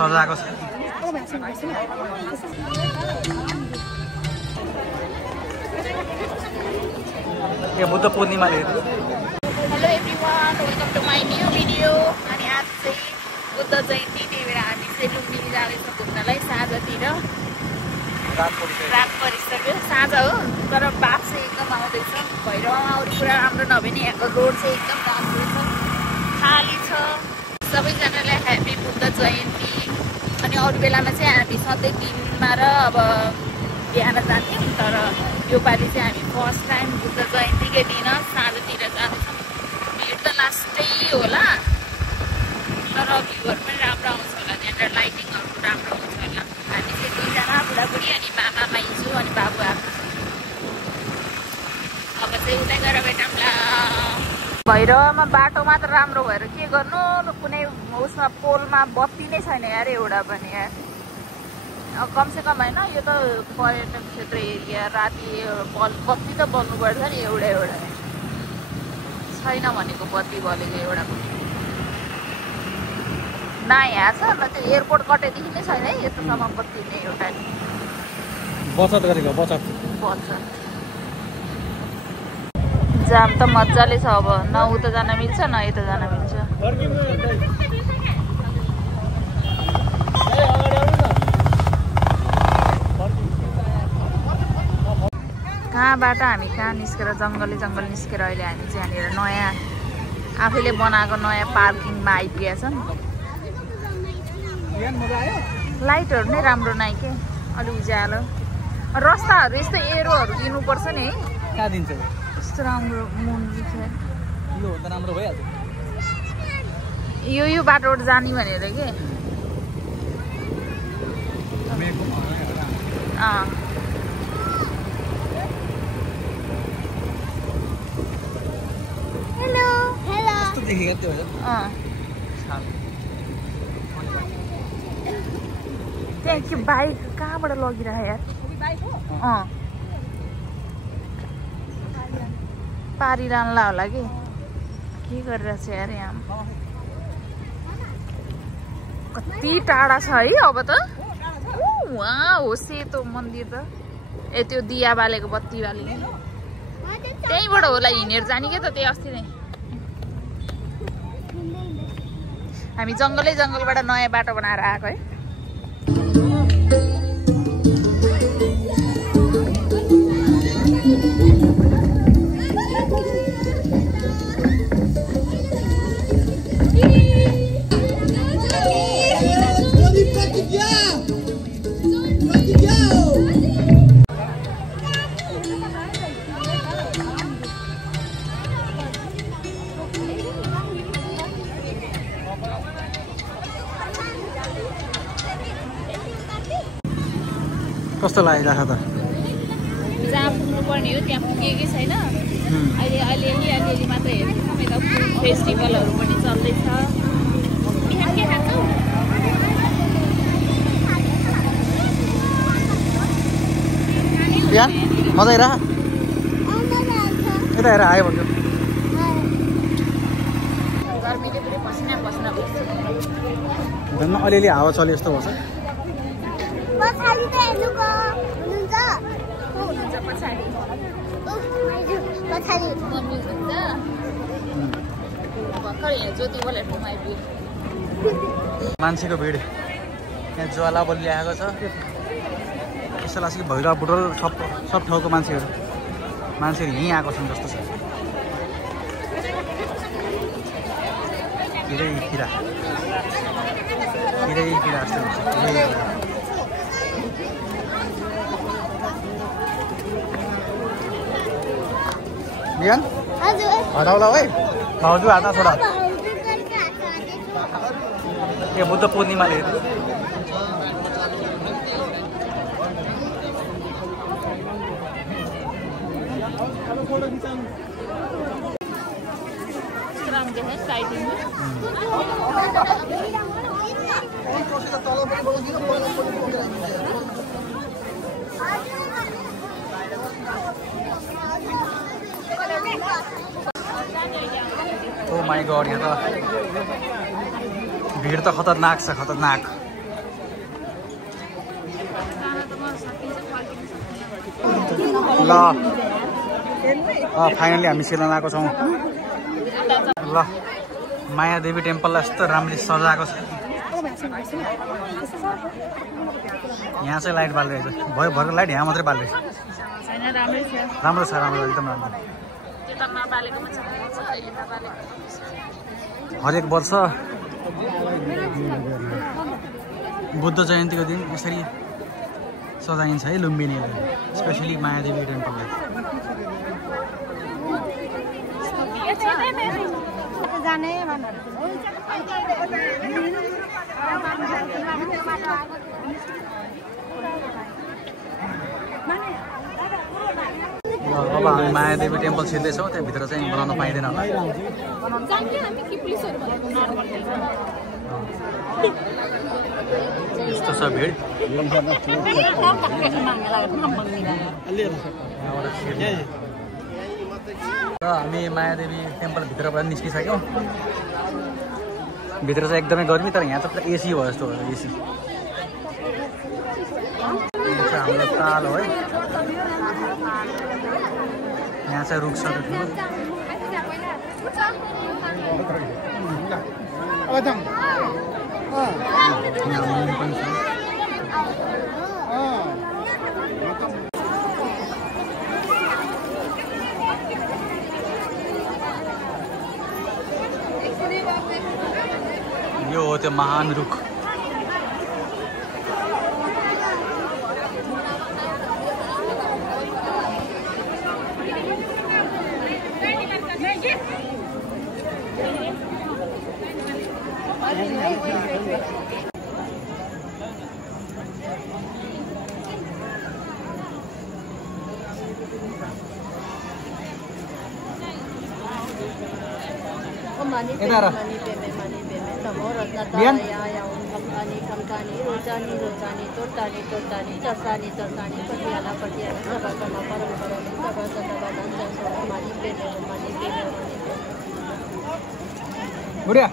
सजाएको छ। यो बुद्ध पूर्णिमाले hello everyone, welcome to my new video. अनि आज चाहिँ बुद्ध जयन्ती, त्यही भएर हामी चाहिँ लुम्बिनी जाँदैछौँ घुम्नलाई। साँझतिर रात परिसक्यो, साँझ हो तर बाफ चाहिँ एकदम आउँदैछ। भैरवमा अरू कुरा राम्रो नभए नि यहाँको रोड चाहिँ एकदम राम्रो छ, खाली छ। सबैजनालाई ह्याप्पी बुद्ध जयन्ती। अनि अरू बेलामा चाहिँ हामी सधैँ दिनमा र अब बिहान जान्थ्यौँ, तर योपालि चाहिँ हामी फर्स्ट टाइम बुद्ध जयन्तीकै दिन साँझतिर जाँदैछौँ। भिड त लास्टै होला, तर भ्यूहरू पनि राम्रो आउँछ होला, त्यहाँनिर लाइटिङहरू राम्रो हुन्छ होला। हामी चाहिँ दुईजना बुढाबुढी अनि मामा माइजू अनि बाबु आएको। अब चाहिँ उतै गएर भेटौँला। भैरवमा बाटो मात्र राम्रो भएर के गर्नु, कुनै उसमा पोलमा बत्ती नै छैन यार एउटा पनि यार। कमसेकम होइन, यो त पर्यटन क्षेत्र एरिया, राति बत्ती त बल्नु पर्छ नि एउटा छैन भनेको बत्ती बलेको एउटा पनि। न यहाँ छ न त्यो एयरपोर्ट कटेदेखि नै छैन है यस्तोसम्म बत्ती नै एउटा नि। बचत गरेको बचत जाम त मजाले छ। अब न उता जान मिल्छ न यता जान मिल्छ। कहाँबाट हामी कहाँ निस्केर जङ्गल निस्केर अहिले हामी चाहिँ यहाँनिर नयाँ आफैले बनाएको नयाँ पार्किङमा आइपुगेछ। लाइटहरू नै राम्रो नै के, अलिक उज्यालो। रस्ताहरू यस्तो एरोहरू दिनुपर्छ नि है। कहाँ दिन्छ यस्तो राम्रो मुन्डी छ यो त राम्रो भइहाल्छ। यो बाटोबाट जाने भनेर के। हेलो हेलो कस्तो देखेको त्यो त्यहाँ के बाइक कहाँबाट लगिरह यार। पारिरहला होला कि के गरिरहेछ यार। यहाँ कति टाढा छ है अब त। वहाँ हो सेतो मन्दिर त, ए त्यो दिया बालेको बत्ती बाले त्यहीँबाट होला हिँडेर जाने क्या त। त्यही अस्ति नै हामी जङ्गलबाट नयाँ बाटो बनाएर आएको है। कस्तो लागिरहेको त? जहाँ पुग्नुपर्ने हो त्यहाँ पुगेकै छैन। अलिअलि मात्रै हेर्नु। यता फेस्टिभलहरू पनि चल्दैछ। बिहान के खान्छौ? बिहान मजा आइरह। यता हेर आयो भन्छु। गर्मीले पनि पसिना भइसक्यो। धन्न अलिअलि हावा चल्यो जस्तो भन्छ। पछाडि त हेर्नुको हुनुहुन्छ। को हुनुहुन्छ पछाडि? पछाडि मम्मी हुनुहुन्छ। भर्खर यहाँ ज्योति बलेटमा आइपुग्यो। मान्छेको भिड यहाँ ज्वाला बलिआएको छ। यस्तो लाग्छ कि भैरव बुटोल सब ठाउँको मान्छेहरू यहीँ आएको छन् जस्तो छ। किरै किरा जस्तो हुन्छ। बिहान हटाउला है भाउजू हाट्न छोडा। यो बुद्ध पूर्णिमाले ओ माई गॉड, यहाँ त भिड त खतरनाक छ, खतरनाक। ल फाइनली हामी सिलन आएको छौँ ल मायादेवी टेम्पललाई यस्तो राम्ररी सजाएको छ यहाँ चाहिँ लाइट बालिरहेछ भयो भरको लाइट यहाँ मात्रै बालिरहेछ राम्रो छ राम्रो एकदम राम्रो हरेक वर्ष बुद्ध जयन्तीको दिन यसरी सजाइन्छ है लुम्बिनीलाई स्पेसली मायादेवी टेम्पललाई अब हामी मायादेवी टेम्पल छिर्दैछौँ त्यहाँभित्र चाहिँ बनाउन पाइँदैन होला यस्तो छ भिड र हामी मायादेवी टेम्पलभित्रबाट निस्किसक्यौँ भित्र चाहिँ एकदमै गर्मी तर यहाँ त पुरा एसी भयो जस्तो एसी हाम्रो ताल हो है यहाँ चाहिँ रुख छ ठुलो यो हो त्यो महान रुख बुढिया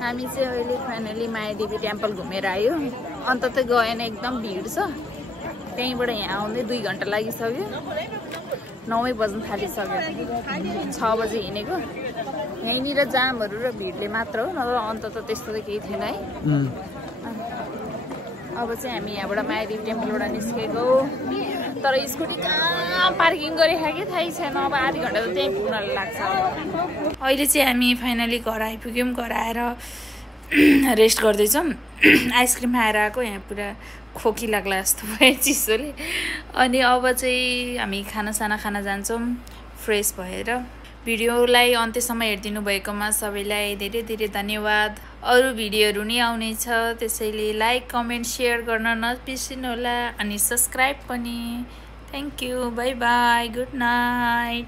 हामी चाहिँ अहिले फाइनली मायादेवी टेम्पल घुमेर आयो अन्त त गएन एकदम भिड छ त्यहीँबाट यहाँ आउँदै 2 घन्टा लागिसक्यो 9 बज्न थालिसक्यो 6 बजे हिँडेको यहीँनिर जामहरू र भिडले मात्र हो नभए अन्त त त्यस्तो त केही थिएन है अब चाहिँ हामी यहाँबाट मायादेवी टेम्पलबाट निस्केको तर स्कुटी कहाँ पार्किङ गरेको कि थाहै छैन अब आधी घन्टा त त्यहीँ पुग्नलाई लाग्छ अहिले चाहिँ हामी फाइनली घर आइपुग्यौँ घर आएर रेस्ट गर्दैछौँ आइसक्रिम खाएर आएको यहाँ पुरा खोकी लाग्ला जस्तो भयो चिसोले अनि अब चाहिँ हामी खानासाना खान जान्छौँ फ्रेस भएर भिडियोलाई अन्त्यसम्म हेरिदिनु भएकोमा सबैलाई धेरै धेरै धन्यवाद अरू भिडियोहरू नि आउनेछ त्यसैले लाइक कमेन्ट सेयर गर्न नबिर्सिनु होला अनि सब्स्क्राइब पनि thank you by by good night